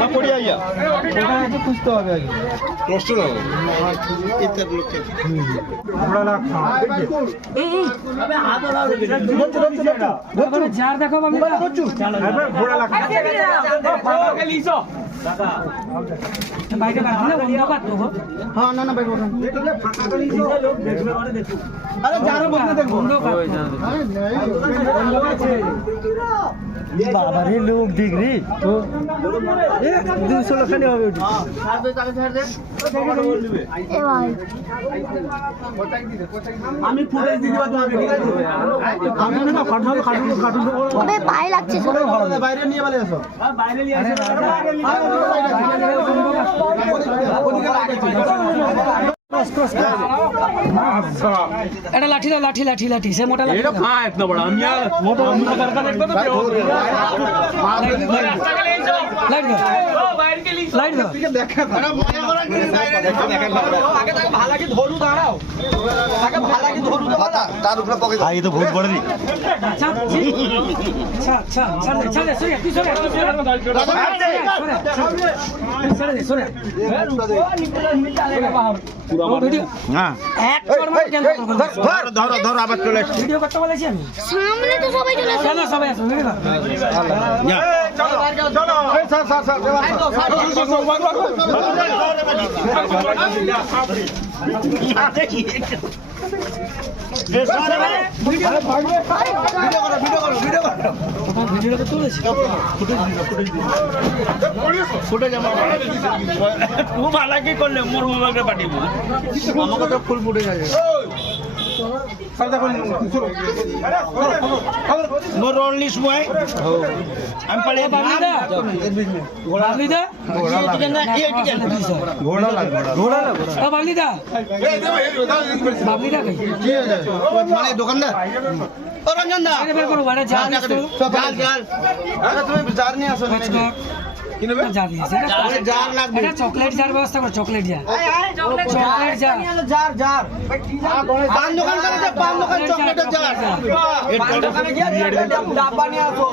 সব পড়ে আইয়া এটা একটু খুঁজতে হবে আগে কষ্ট না ইত্যাদি লোক ঘোড়া লাখ আবে হাত লাও ধরো চার দেখো আমি ঘোড়া লাখ বাবাকে লিসো দাদা বাইরে বাদ না বন্ধ কর তো হ্যাঁ না না বাইরে বন্ধ দেখলে ফাঁকা তো লিসো লোক দেখবে আরে দেখো আরে যারা বন্ধ দেখো বন্ধ কর আরে বন্ধ আছে বাবা রে লোক দেখ রে তো 200 লক্ষানি হবে ওটি ছাড় দে তাহলে ছাড় দে এ ভাই আমি ফুটেজ দিয়ে দিবা তোমাকে ঠিক আছে আমি না কাটুন ওরে পায়ে লাগছে সবাই ভালো বাইরে নিয়ে বলে আসো আর বাইরে নিয়ে আসো এটা লাঠি লাঠি লাঠি লাঠি সে মোটা লাঠি এটা খায় এত বড় আমি আর মোটা দরকার একটা তো লাইট দাও ও বাইরে কে লিখো লাইট দাও দেখা আরে মজা করা কি আগে তাকে ভালাকি ধরু দাঁড়াও তাকে ভালাকি ধরু দাঁড়াও তার উপরে পকে আই তো ভূত পড়ে নি আচ্ছা চল সরে তুই সরে সরে হ্যাঁ এক ফরমাট কেন ধরো আবার চলে আসছে ভিডিও করতে বলেছি আমি সামনে তো সবাই চলে আসে চলো সবাই আসো চলো এই স্যার করলে মোর মোবাইলটা পাঠিয়ে আমাকে তো ফুল ফুটে যাবে মোর অনলি সময় আমি পড়ে বাবলিদা মানে দোকানদার ও রঞ্জন দা বের করো বাড়ি জাল তুমি জার নিয়ে আসো কিনবে জার নিয়ে আসো জার লাগবে এটা চকলেট জার ব্যবস্থা করো chocolate jar chocolate jar jar পান দোকান করে দে পান দোকান চকলেটের জার পান দোকানে গিয়ে ডাব্বা নিয়ে আসো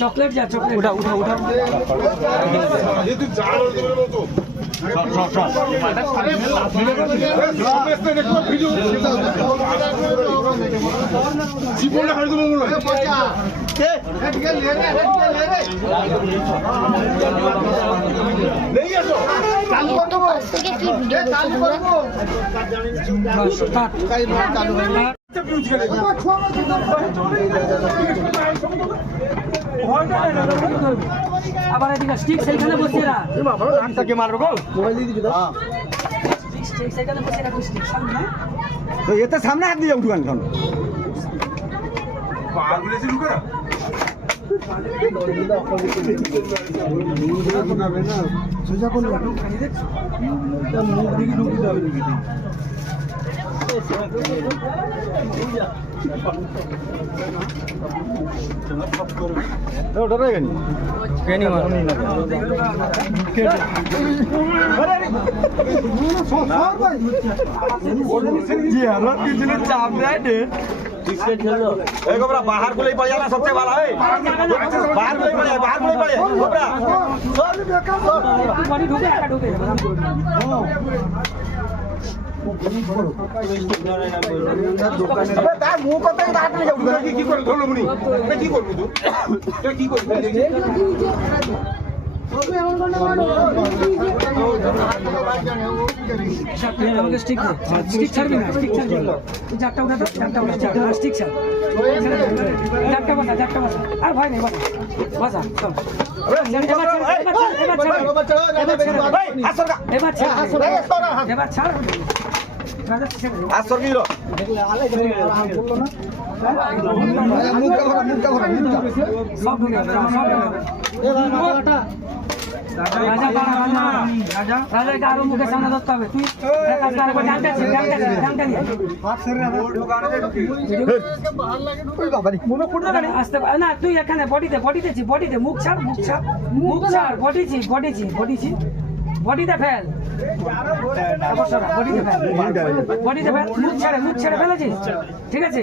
চকলেট জার চকলেট উঠা এই তুই জার দেবে মতো জীবনে হারিয়ে দেবো মনে হয় আবার এদিকে স্টিক সেইখানে বসিয়ে রাখ আটটাকে মারবে গো মোবাইল দিয়ে দিবি তো স্টিক সেইখানে বসিয়ে রাখ স্টিক সামনে তো এতে সামনে হাত দিয়ে যাও দোকান এখন পাগুলে শুরু করো সোজা কোন খালি দেখছো এটা মুখ দিকে ঢুকে যাবে बाहर को ले पड़ जाना सबसे वाला है बाहर को ले पड़ जाए बाहर को ले पड़ তার মুখ কথা তাড়াতাড়ি যাও কি করে ধরলো মুনি কি করবো তুই কি করবি আমাকে স্টিক স্টিক ছাড়বি না স্টিক ছাড়বি চারটা উঠা তো চারটা উঠা চারটা স্টিক ছাড় চারটা বসা আর ভয় নেই বসা এবার ছাড় আসর নিল সব রাজা আরো মুখের সামনে ধরতে হবে তুই আসতে না তুই এখানে বডিতে মুখ ছাড় বডিছি বডিতে ফেল বডিতে ফেল মুখ ছেড়ে ফেলেছিস ঠিক আছে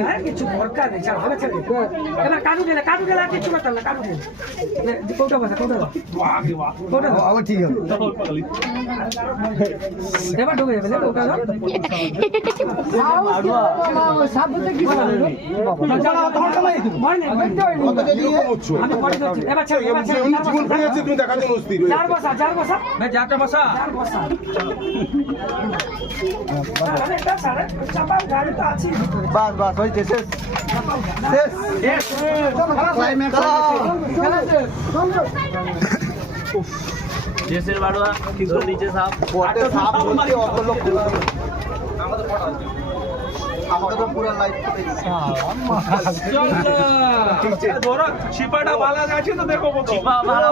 হ্যাঁ কিছু দরকার নেই চল হবে ছেড়ে এবার কাটু গেলে আর কিছু করতে হবে না কাটু গেলে কোটা বসা কোটা আবার ঠিক আছে এবার ঢুকে যাবে কোটা দাও আমি পরে ধরছি এবার ছেড়ে চার বসা যারটা বসা বাস হয়েছে শেষ জেসের বাড়ুয়া কি করে নিচে সাপ আমাদের তো পুরো লাইফ শিপা ভালো